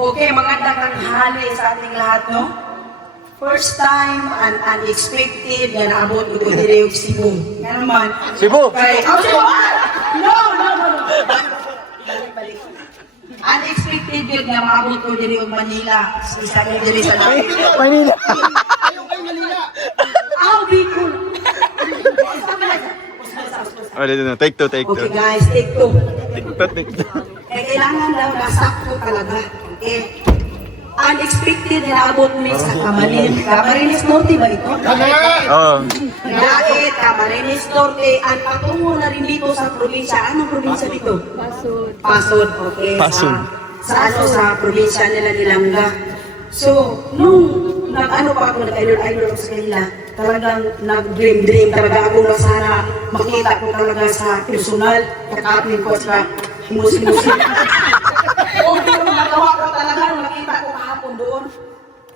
Okay, magandang tanghali sa ating lahat, no? First time and unexpected na naabot ko ito dire yung Cebu. Nga naman. Cebu! Kay, oh, Cebu! No! Balik. Unexpected yun na maabot ko dire yung Manila. Isa ko dire sa lahat. Manila! Ayaw kayo Manila! Oh, Bicol! Oh, dito, take two. Okay guys, take two. Take two. Kailangan daw nasakto talaga. Okay? Unexpected na naabot mo sa Camarines Norte ba ito? Oo. Dahil Camarines Norte, ang patungo na rin dito sa probinsya. Anong probinsya dito? Pasod. Okay. Pasod. Sa probinsya nila Nilangga. So, nung nag-ano pa ako, nag-idol ako sa kanila, talagang nag-dream talaga ako na sana makita ko talaga sa personal, kakapin ko sa himus-himusin. O, pero nagawa ko talaga, nung nakita ko kahapon doon,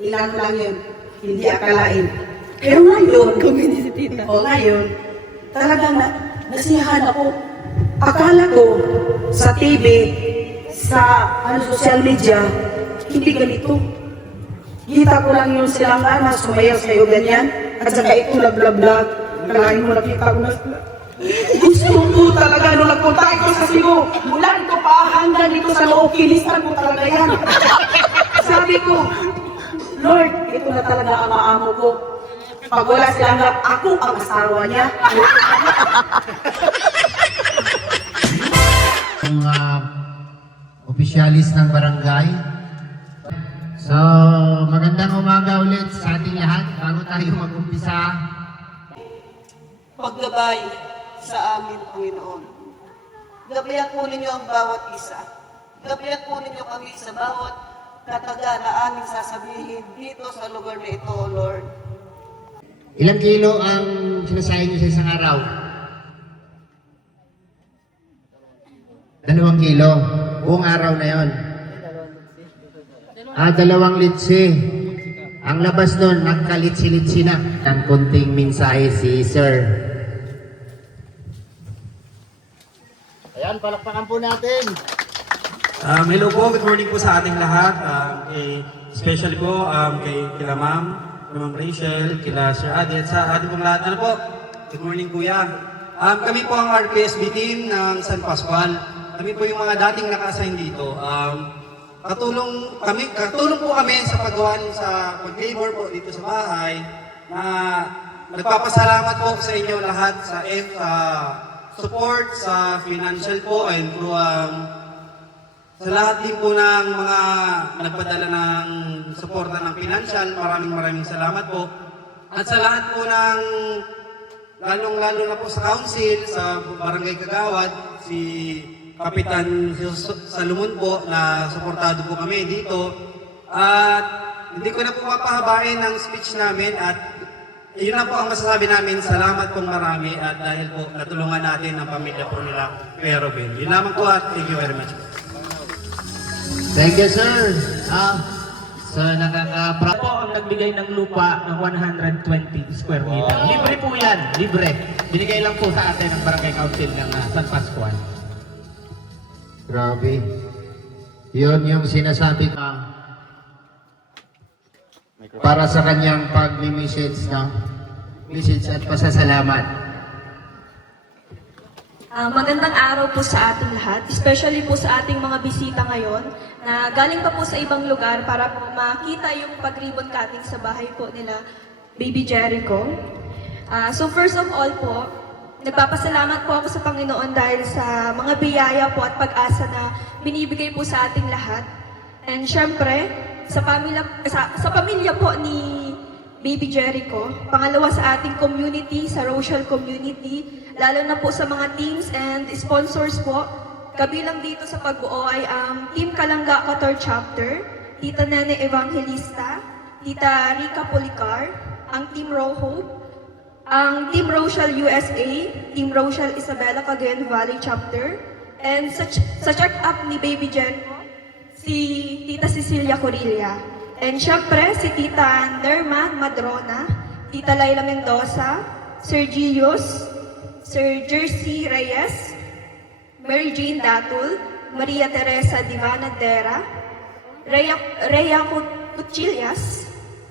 ilan lang yun, hindi akalain. Pero ngayon, talagang nasiyahan ako. Akala ko sa TV, sa social media, hindi ganito. Kita ko lang yung silang sumayaw sa'yo ganyan, at saka ito lag-lag-lag. Kalahin mo, nakita ko na sila. Gusto ko talaga nung nagpunta ito sa Cebu. Mula ito pa hanggang dito sa loob, kilistan ko talaga yan. Sabi ko, Lord, ito na talaga ang maamo ko. Pag wala silang ako ang asawa niya. Mga opisyalis ng barangay. So, magandang umaga ulit sa ating lahat bago tayo mag-umpisa. Paggabay sa amin, Panginoon. Gabayan po ninyo ang bawat isa. Gabayan po ninyo kami sa bawat kataga na aming sasabihin dito sa lugar na ito, Lord. Ilang kilo ang sinasayin niyo sa isang araw? 2 kilo. Buong araw na yon. 2 litsi. Ang labas nun, nagkalitsi-litsi na. Ang kunting mensahe si Sir. Ayan, palakpakan po natin. Hello po, good morning po sa ating lahat. Especially po kila Ma'am Rachel, kila Sir Adi, at sa ating pong lahat. Ano po? Good morning Kuya. Kami po ang RPSB team ng San Pascual. Kami po yung mga dating naka-assign dito. Katulong po kami sa paggawa sa pag-labor po dito sa bahay. Nagpapasalamat po sa inyo lahat sa support sa financial po and through sa lahat din po ng mga nagpadala ng suporta ng financial, maraming salamat po. At sa lahat po ng lalong-lalo na po sa council, sa Barangay Kagawad, si Kapitan Salomon po na suportado po kami dito. At hindi ko na po mapahabain ang speech namin at yun na po ang masasabi namin. Salamat pong marami at dahil po natulungan natin ang pamilya po nila Kuya Robin. Yun lamang po at thank you very much. Thank you, sir. So, nakaka-proud po ang nagbigay ng lupa ng 120 square meter. Wow. Libre po yan, libre. Binigay lang po sa atin ng Barangay Council ng San Pascual. Grabe. Yun yung sinasabi ka para sa kanyang pag-message na message at pasasalamat. Magandang araw po sa ating lahat, especially po sa ating mga bisita ngayon na galing pa po sa ibang lugar para po makita yung pag-ribbon cutting sa bahay po nila, Baby Jericho. So first of all po, nagpapasalamat po ako sa Panginoon dahil sa mga biyaya po at pag-asa na binibigay po sa ating lahat. And syempre, sa pamilya po ni Baby Jericho, pangalawa sa ating community, sa Rochelle community, lalo na po sa mga teams and sponsors po. Kabilang dito sa pagbuo ay ang Team Kalangga Qatar Chapter, Tita Nene Evangelista, Tita Rica Policar, ang Team Rohope, ang Team Rochelle USA, Team Rochelle Isabela Cagayan Valley Chapter, and sa check-up ni Baby Jericho, si Tita Cecilia Corilla. And syempre, si Tita Nerma Madrona, Tita Laila Mendoza, Sir Gios, Sir Jersey Reyes, Mary Jane Datul, Maria Teresa Divana Dera, Rhea Cuchillas,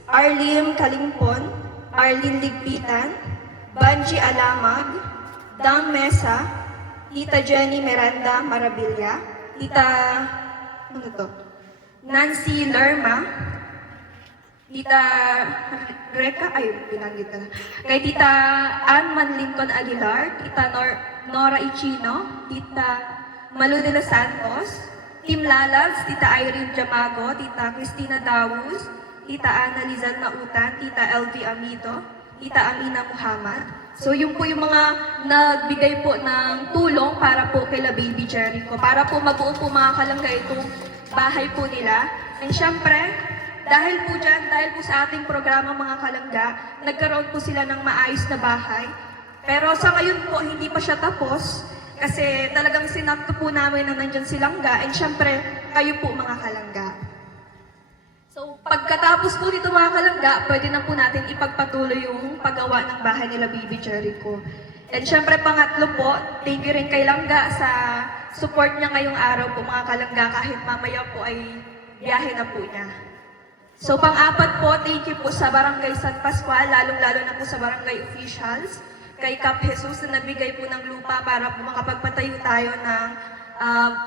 Arlim Kalimpon, Arlene Ligpitan, Banji Alamag, Dam Mesa, Tita Jenny Miranda Marabilia, Tita Nancy Lerma, Tita Reka, pinanggit ka na. Kay Tita Ann Manlincoln Aguilar, Tita Nora Ichino, Tita Malu de los Santos, Team Lalags, Tita Irene Jamago, Tita Cristina Dawus, Tita Ana Lizal Nautan, Tita LV Amido, Tita Amina Muhammad. So yun po yung mga nagbigay po ng tulong para po kila Baby Jericho, para po mabuo po mga kalangga itong bahay po nila. And syempre, dahil po sa ating programa mga kalangga, nagkaroon po sila ng maayos na bahay. Pero sa ngayon po, hindi pa siya tapos kasi talagang sinakto po namin na nandyan si Langga and syempre, kayo po mga kalangga. So, pagkatapos po dito mga kalangga, pwede na po natin ipagpatuloy yung paggawa ng bahay nila Baby Jericho. And syempre, pangatlo po, thank you rin kay Langga sa support niya ngayong araw po mga kalangga kahit mamaya po ay biyahe na po niya. So, pang-apat po, thank you po sa Barangay San Pascual, lalong-lalo na po sa barangay officials, kay Cap Jesus na nagbigay po ng lupa para po makapagpatayo tayo ng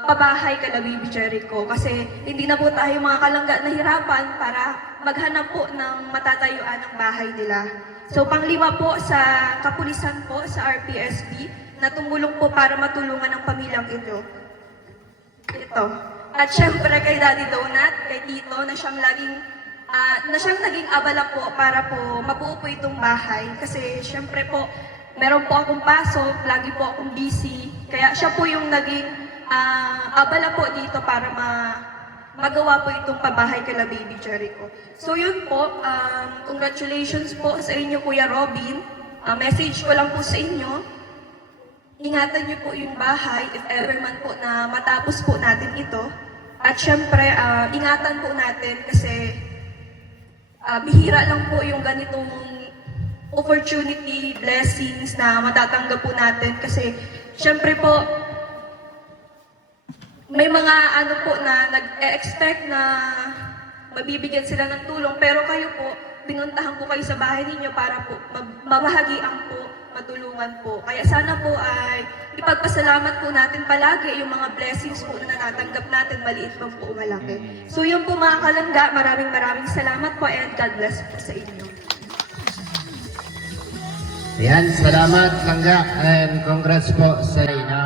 pabahay kay Baby Jericho. Kasi hindi na po tayo mga kalangga nahirapan para maghanap po ng matatayuan ng bahay nila. So, pang-lima po sa kapulisan po, sa RPSB, na tumulong po para matulungan ang pamilyang ito. Ito. At syempre kay Daddy Donut, kay Tito, na siyang naging abala po para po mabuo po itong bahay. Kasi syempre po, meron po akong pasok, lagi po akong busy. Kaya siya po yung naging abala po dito para magawa po itong pabahay kay Baby Jericho. So yun po, congratulations po sa inyo Kuya Robin. Message ko lang po sa inyo, ingatan niyo po yung bahay if ever man po na matapos po natin ito. At syempre, ingatan po natin kasi bihira lang po yung ganitong opportunity, blessings na matatanggap po natin kasi syempre po may mga po na nag-expect na mabibigyan sila ng tulong pero kayo po, pinuntahan po kayo sa bahay ninyo para po mabahagian po, matulungan po. Kaya sana po ay ipagpasalamat po natin palagi yung mga blessings po na natatanggap natin, maliit man po o malaki. So yun po mga kalangga, maraming salamat po and God bless po sa inyo. Ayan, salamat Langga and congrats po sa inyo.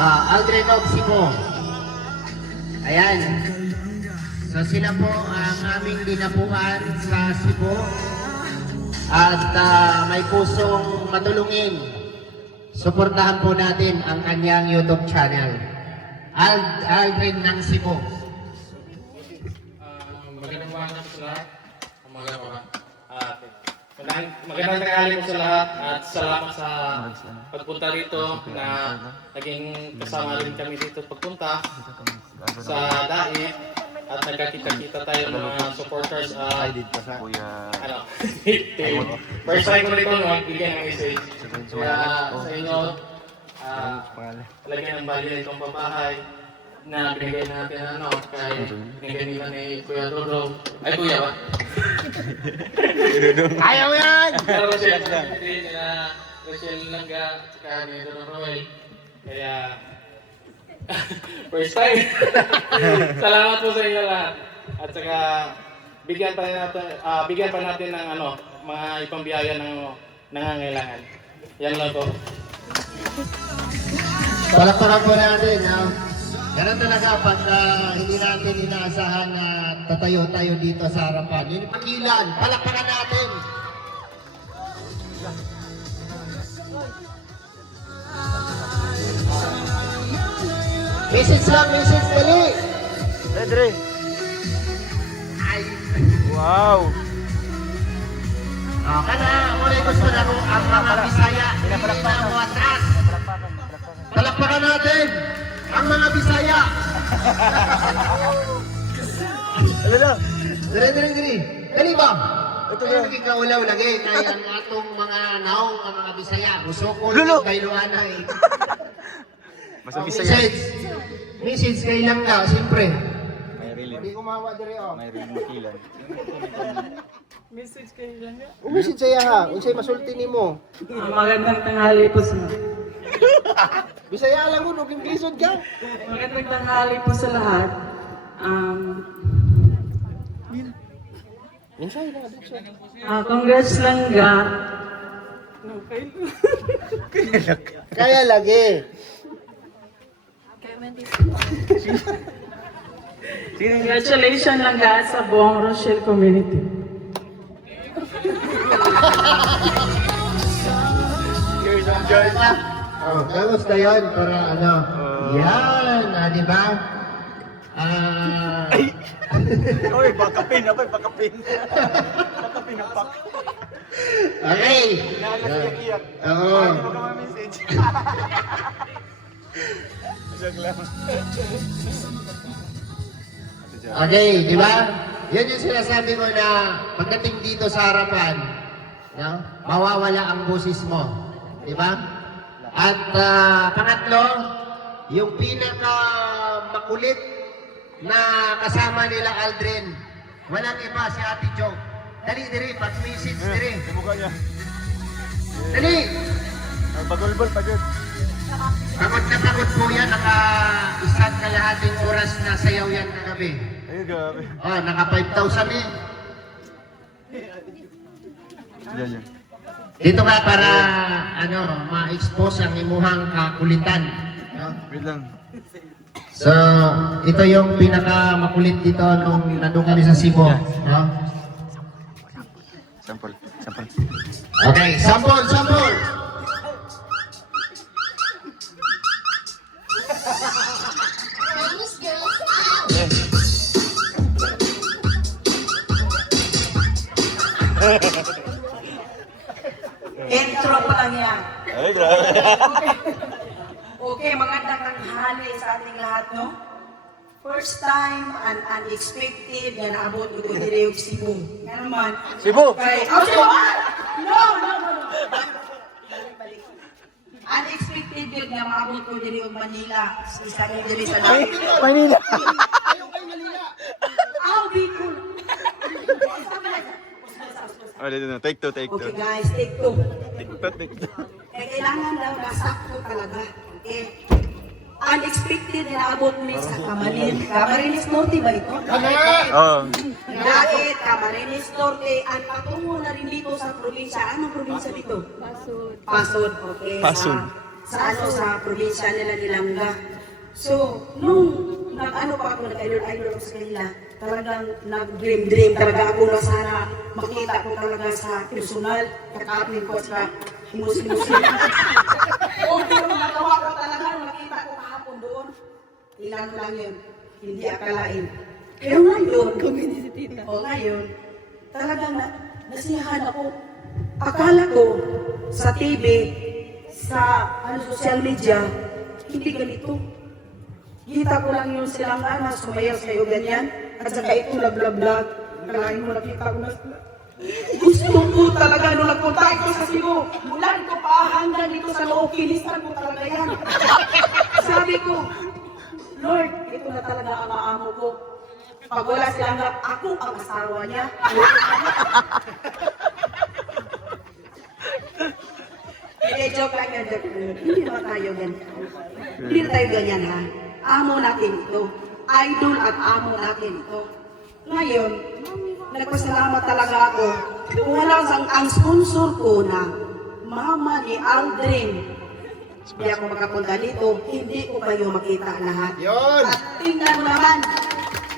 Aldrin Oximo. Ayan. So sila po ang aming dinapuan sa Cebu at may pusong matulungin. Suportahan po natin ang kanyang YouTube channel. Aldrin ng Cebu. Magandang umaga po sa lahat. Magandang tanghali po sa lahat at salamat sa pagpunta rito na naging kasama rin kami dito pagpunta sa Dait at nagkakita-kita tayo ng mga supporters first time ko rito magbigay ng message kaya sa inyo lagyan ng value itong pabahay na binigay natin kay binigay nila ni Kuya Dodo. Ay, Kuya ba? Ayaw yan! Pero Rochelle Langga at saka ni Don Roel. Kaya, first time. Salamat po sa inyo lahat. At saka, bigyan pa natin ng mga ipambiyaya ng nangangailangan. Yan lang po. Palakpakan po natin. Ganun talaga pag hindi natin inaasahan na tatayo tayo dito sa harapan. Yun yung pakilan. Palakpakan natin. Message lang, message dali. Pedre. Wow. Kana, muna gusto na kung ang mga Bisaya hindi na mo atras. Palakpakan natin ang mga Bisaya. Dali. Dali ba? Ito na yung ikaulaw lagi kaya ang atong mga naong ang mga Bisaya. Usokon, Kailuanay. Basta Bisaya. Message kay Langga, siyempre. Di kumawa diri oh. May ring makilan. Message saya ha. Unsay masulti nimo? Magandang tanghali po sa Bisaya lang ko, nung Inglisod ka. magandang tanghali po sa lahat. Minsay na, dito. Congrats lang ga. Kaya lagi. Congratulations lang ga sa buong Rochelle community. Oh, kamusta yun? Para ano? Yan, di ba? Oy, bakapin, abay, bakapin. Bakapin ang pak. Okay. Iyak-iyak. Oo. Hindi mo ka ma-message. Joke lang. Okay, di ba? Yan yung sinasabi ko na pagdating dito sa harapan, no, mawawala ang boses mo. Di ba? At pangatlo, yung pinaka makulit na kasama nila Aldrin, walang iba si Ate Jo. Dali, pag-message diri. Yung mukha niya. Dali! Pagulbol pa dyan. Pagod na pagod po yan, naka-isang kalahating oras na sayaw yan kagabi. Ayun, grabe. Oh, naka 5,000 eh. Yan. Dito ka para ano, ma-expose ang imuhang kakulitan. No? Wait lang. So, ito yung pinaka makulit dito nung nandun kami sa Cebu. No? Sample. Okay, sample! Intro pa lang yan. Ay, grabe. Okay, magandang tanghali sa ating lahat, no? First time and unexpected nga naabot ko diri og Cebu. Nga naman. Cebu! Kay Cebu! No. Balik. Unexpected yun nga maabot ko diri og Manila. Isa nga diri sa lahat. Manila! Aw, Bicol! Oh, dito na. Take two. Okay guys, take two. Take two. Kailangan daw nasakto talaga. Okay? Unexpected na naabot mi sa Camarines Norte ba ito? Oh. Dahil Camarines Norte, ang patungo na rin dito sa probinsya. Anong probinsya dito? Pasod. Okay. Sa probinsya nila Nilanga. So, nung nag-ano pa ako, nag-idol sa kanila, talagang nag-dream talaga ako na sana makita ko talaga sa personal, kakapin ko sa himus-himusin. O, pero nagawa ko talaga, nakita ko kahapon doon. Ilan lang yun, hindi akalain. Pero ngayon, talagang nasiyahan ako. Akala ko sa TV, sa social media, hindi ganito. Kita ko lang yung silang sumayaw sa'yo ganyan. At saka ito lag-lag-lag. Kalahin mo nakita ko na sila. Gusto ko talaga nung nagpunta ito sa Cebu. Mula ko pa hanggang dito sa loob, kinisan ko talaga yan. Sabi ko, Lord, ito na talaga ang maamo ko. Pag wala silang ako ang asawa niya. Hindi, joke lang yan. Hindi naman tayo ganyan. Hindi na tayo ganyan ha. Amo natin ito. Idol at amo natin ito. Ngayon, nagpasalamat talaga ako. Kung wala ang sponsor ko na mama ni Aldrin, hindi ako makapunta dito, hindi ko kayo makita lahat. Yun! At tingnan mo naman,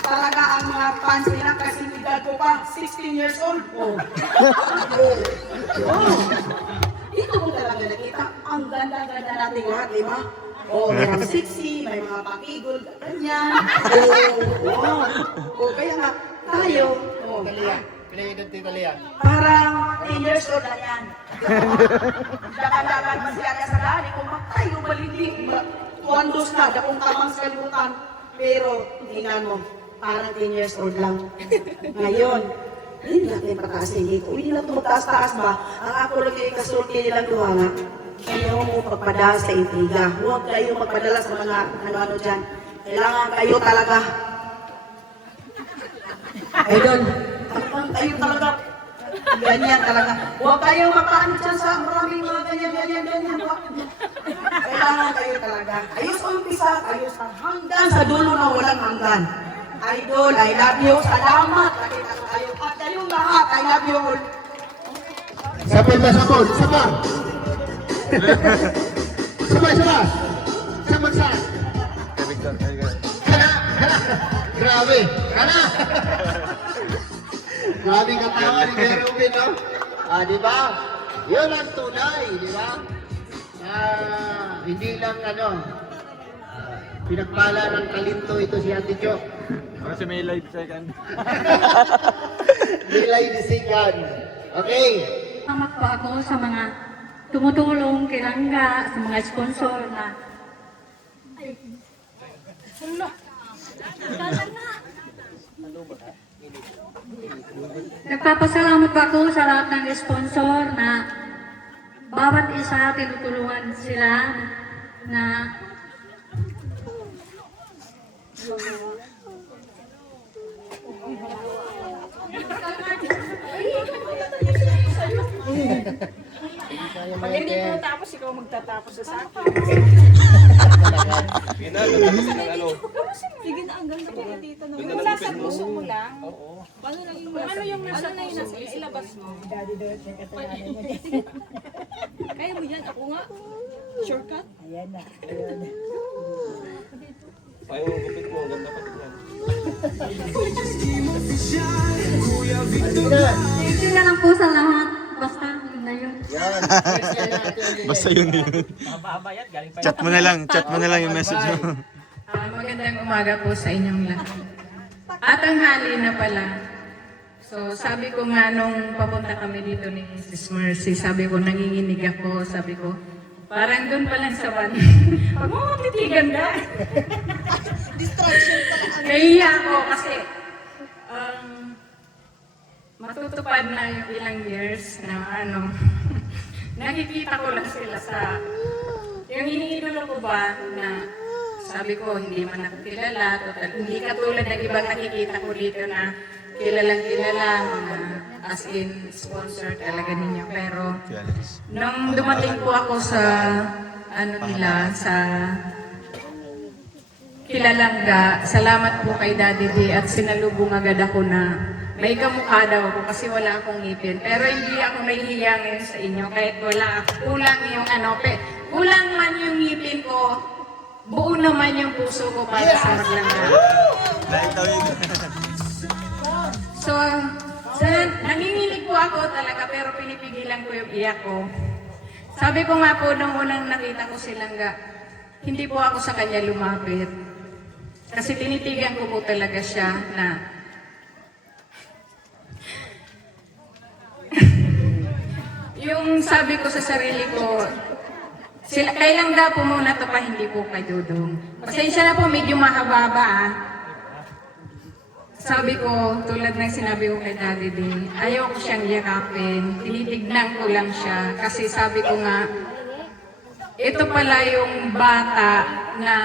talaga ang mga fans nila kasi edad ko pa, 16 years old. Oh. Dito ko talaga nakita, ang ganda-ganda nating lahat, di ba? May mga sexy, may mga pakigol, ganyan. Kaya nga, tayo, parang 10 years old na yan. Dakan-dakan masiyaka sa dali, kung tayo malindi, tuwandos na, dakong tamang sa kalibutan. Pero, tingnan mo, parang 10 years old lang. Ngayon, hindi natin pataasin dito. Hindi na ito magtaas-taas ba? Ang ako lang yung kasulti nilang duha nga. Ayaw mo magpadala sa intriga. Huwag kayo magpadala sa mga ano-ano dyan. Kailangan kayo talaga Idol, talagang kayo talaga. Ganyan talaga. Huwag kayo mapaano dyan sa maraming mga ganyan. Kailangan kayo talaga. Kayo sa umpisa, kayo sa hanggang sa dulo na walang hanggan. Idol, I love you. Salamat. Nakita ko kayo. At kayong lahat, I love you all. Sapol ba, sapol? Sapol! Sabay, sabay! Sabay, sabay! Kana! Grabe! Kana! Grabe katawa ni Kuya Ruben, no? Di ba? Yun ang tunay, di ba? Hindi lang pinagpala ng talento ito si Ate Jo. Kasi may live second. Nilay ni Sigan. Okay. Salamat po ako sa mga tumutulong, kilangga, sa mga sponsor na nagpapasalamat po ako sa lahat ng sponsor na bawat isa tinutulungan sila na Pag hindi ko tapos, ikaw magtatapos sa akin. Sige na, ang ganda ko dito. Kung nasa puso mo lang, paano lang yung nasa, ilabas mo? Kaya mo yan, ako nga. Shortcut? Ayan na. Ayaw ang gupit mo, ganda pa tignan. thank you na lang po sa lahat. Basta, yun na yun. Basta yun. Chat mo na lang yung message mo. Magandang umaga po sa inyong lahat. At ang hali na pala. So sabi ko nga nung papunta kami dito ni Mrs. Mercy, sabi ko nanginginig ako, sabi ko, parang doon pa lang sa van. Pag mo matitigan ka. Distraction talaga. Nahiya ako kasi matutupad na yung ilang years na nakikita ko lang sila sa yung iniidolo ko ba na sabi ko hindi man ako kilala, total, hindi katulad ng ibang nakikita ko dito na kilalang kilala, mga as in sponsor talaga ninyo. Pero nung dumating po ako sa sa Kilalangga, salamat po kay Daddy D at sinalubong agad ako na may kamukha daw ako kasi wala akong ngipin. Pero hindi ako nahihiya ngayon sa inyo kahit wala ako. Kulang yung kulang man yung ngipin ko, buo naman yung puso ko para sa Maglangga. So, nanginginig po ako talaga pero pinipigilan ko yung iyak ko. Sabi ko nga po nung unang nakita ko si Langga, hindi po ako sa kanya lumapit. Kasi tinitigan ko po talaga siya na yung sabi ko sa sarili ko, kay Langga po muna to pa, hindi po kay Dudong. Pasensya na po, medyo mahaba Sabi ko, tulad ng sinabi ko kay Daddy D, ayaw ko siyang yakapin, tinitignan ko lang siya. Kasi sabi ko nga, ito pala yung bata na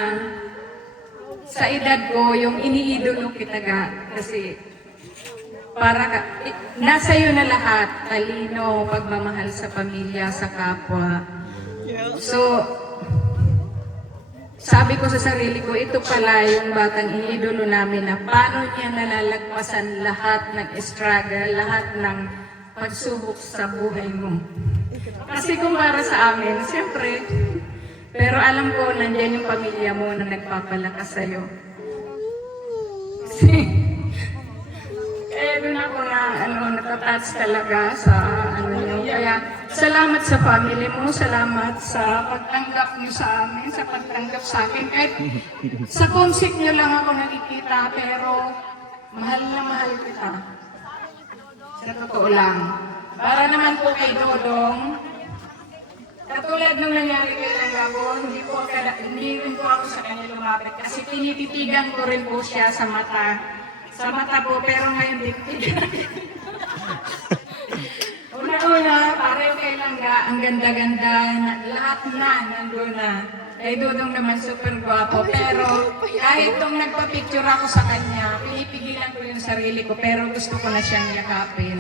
sa edad ko, yung iniidolo kita ga. Kasi nasa iyo na lahat, talino, pagmamahal sa pamilya, sa kapwa. So, sabi ko sa sarili ko, ito pala yung batang iniidolo namin na paano niya nalalagpasan lahat ng struggle, lahat ng pagsubok sa buhay mo. Kasi kung para sa amin, siyempre, pero alam ko, nandiyan yung pamilya mo na nagpapalakas sa'yo. Kasi, kaya doon ako na, natatouch talaga sa, yun. Kaya, salamat sa family mo, salamat sa pagtanggap niyo sa amin, sa pagtanggap sa akin. Kahit sa concept niyo lang ako nakikita, pero mahal na mahal kita. Sa totoo lang. Para naman po kay Dodong, katulad nung nangyari kay Langga po, hindi rin po ako sa kanya lumapit kasi tinititigan ko rin po siya sa mata. Sa mata po, pero ngayon tinitigan. Una-una, para yung kay Langga, ang ganda-ganda, lahat na nandun na. Kay Dudong naman super gwapo, pero kahit nung nagpa-picture ako sa kanya, pinipigilan Pinipigilan ko yung sarili ko, pero gusto ko na siyang yakapin.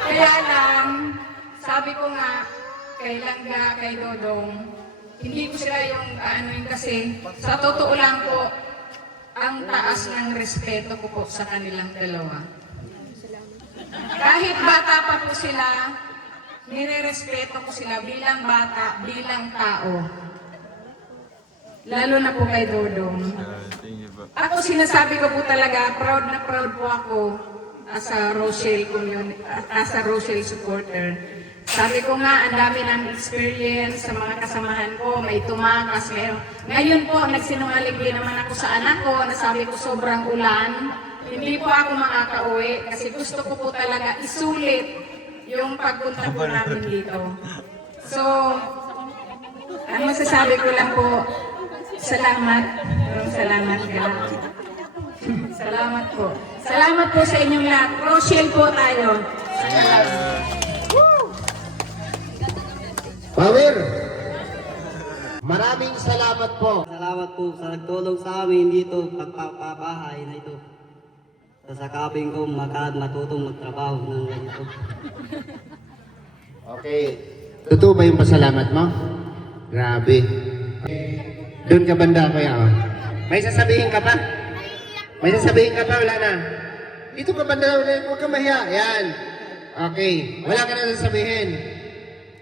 Kaya lang, sabi ko nga, kay Langga, kay Dodong, hindi ko sila yung yun kasi, sa totoo lang po, ang taas ng respeto ko po sa kanilang dalawa. Kahit bata pa po sila, nire-respeto ko sila bilang bata, bilang tao. Lalo na po kay Dodong. Ako sinasabi ko po talaga, proud na proud po ako as a Rochelle community, as a Rochelle supporter. Sabi ko nga, ang dami ng experience sa mga kasamahan ko, may tumakas, may... Ngayon po, nagsinungaling din naman ako sa anak ko, na sabi ko sobrang ulan. Hindi po ako makakauwi kasi gusto ko po talaga isulit yung pagpunta po namin dito. So, ang masasabi ko lang po, salamat. Salamat ka. Salamat po. Salamat po sa inyong lahat. Rochelle po tayo. Salamat. Power! Maraming salamat po. Salamat po sa nagtulong sa amin dito, pagpapabahay na ito. Sasakapin ko matutong magtrabaho ng ganito. Okay. Totoo ba yung pasalamat mo? Grabe. Doon ka banda, kuya. Oh. May sasabihin ka pa? May sasabihin ka pa? Wala na. Dito ka banda, huwag ka mahiya. Yan. Okay. Wala ka na sasabihin.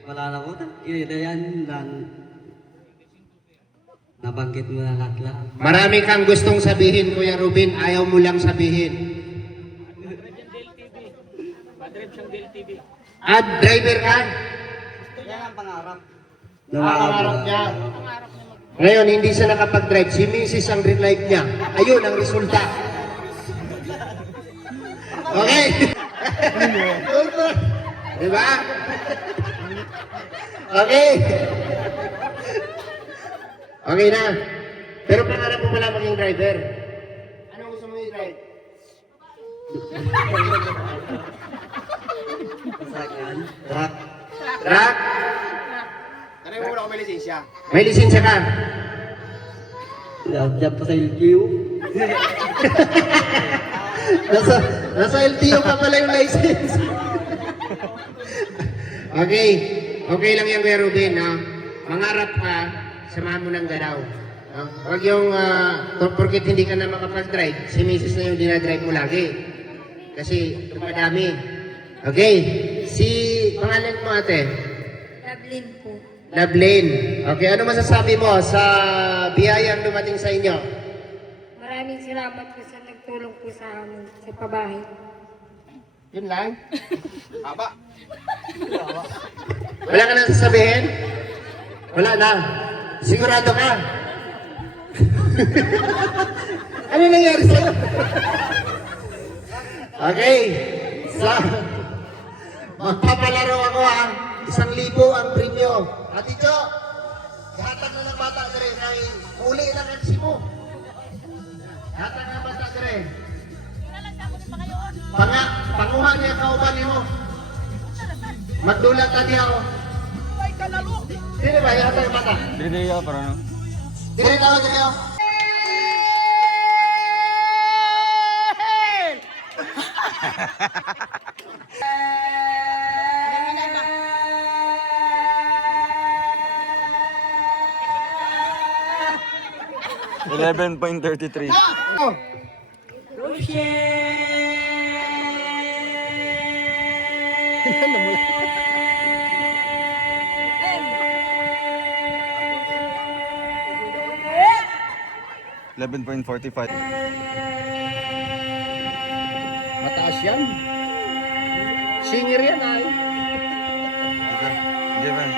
Wala na po. Yan lang. Nabanggit mo na lahat. Marami kang gustong sabihin, Kuya Ruben. Ayaw mo lang sabihin. Driver ka? Yan ang pangarap. Nangangarap niya. Ngayon, hindi siya nakapag-drive. Si Mrs. ang relive niya. Ayun ang resulta. Okay? Diba? Okay. Okay na. Pero pangarap mo pala maging driver. Ano gusto mo i-drive? Truck. Truck? Ano mo muna kung may lisensya? May lisensya ka? Diyan pa sa LGU. Nasa LTO ka pala yung license. Okay. Okay lang yan, Kuya Ruben. No? Mangarap ka, samahan mo ng galaw. No? Huwag yung, porket hindi ka na makapag-drive, si Mrs. na yung dinadrive mo lagi. Kasi madami. Okay. Si pangalan mo, ate? Lablin po. Lablin. Okay, ano masasabi mo sa biyayang dumating sa inyo? Maraming salamat po sa nagtulong po sa amin sa pabahay. Yun lang? Haba. Wala ka na sasabihin? Wala na. Sigurado ka? Ano nangyari sa'yo? Okay. So, magpapalaro ako ha. 1,000 ang premyo. Ate Jo, hatag na ng bata ka rin. Uli na kansi mo. Hatag na ng bata ka rin. Panguha niya kauban mo. Magdulat na niya ako. Sino ba? Hatag yung bata. Hindi ako para no. Sino tawag niyo? $11.33. $11.45. Mataas yan. Senior yan ay. Give it.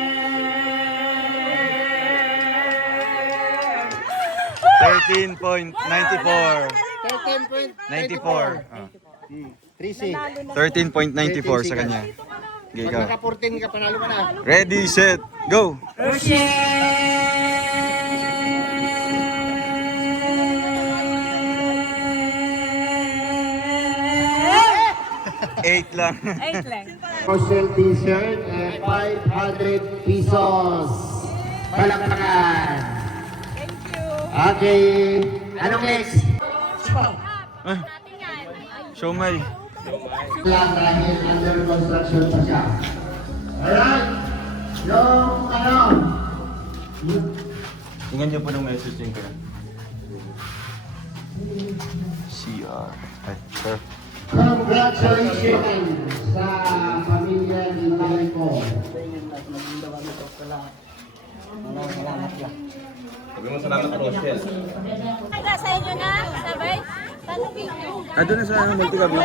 13.94. 94. 3C. 13.94 sa kanya. Okay, Pag go. naka-14 ka, panalo ka na. Ready, set, go! Rochelle! 8 lang. 8 lang. Social t-shirt, 500 pesos. Palakpakan. Thank you. Okay. Anong next? Ay, siomay. lang dahil under construction pa siya. Alright? Yung Tingnan niyo po ng message niyo ka. CR. Ay, sir. congratulations sa pamilya ni Marco. Sa inyo na, sabay. Ah, doon na sa multicab na.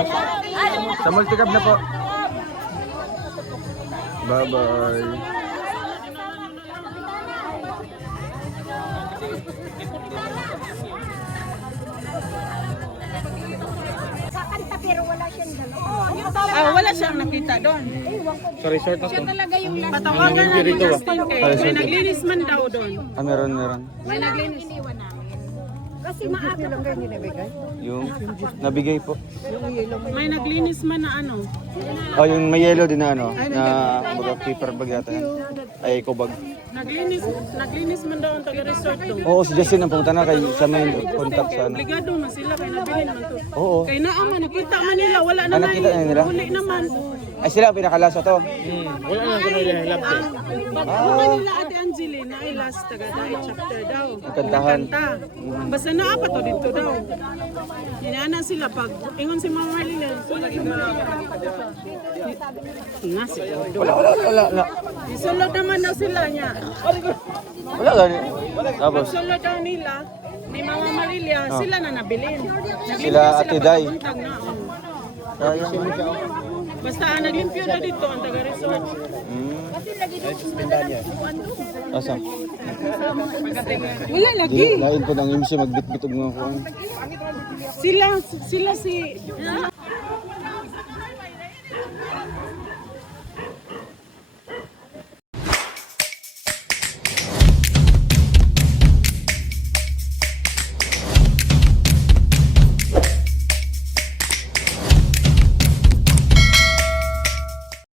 Sa multicab na po. Bye-bye. Wala siyang nakita doon. Sa resort na Siya talaga yung last. Patawagan natin Justin Sa kay. resort. May naglinis man daw doon. Ah, meron. May naglinis. Iniwan namin. Kasi maaga lang kayo nilibigay. Yung nabigay po. May naglinis man na ano. Oh, yung may yellow din na ano, na baga paper bag yata yan. Ay, eco bag. Naglinis man daw ang taga-resort doon. Oo, si Justin ang pumunta na kay sa may contact sa ano. Obligado man sila kay nabilin man to. Oo. Kay naaman, nakita man nila, wala Ah, naman. nakita na nila? Huli naman. Ay, sila ang pinakalasa to. Wala nang kuno yung hilabte. Pag nila Ate Angelina ay last taga-diet chapter daw. Kantahan. Kanta. Basta naapat to dito daw. Hinana sila pag ingon si Mama Marlene, sulod yung mga nasi. Wala. Isulod naman daw sila niya. Wala gani. Tapos, Pagsulod daw nila, ni Mama Marilia, sila na nabilin. Naglimpyo Sila Ate Day. pagkabuntag na, oh. ayun. Basta naglimpyo na dito ang taga-resort. Asa? Wala lagi. Lain po ng imsi magbitbit og mga kuan. Sila si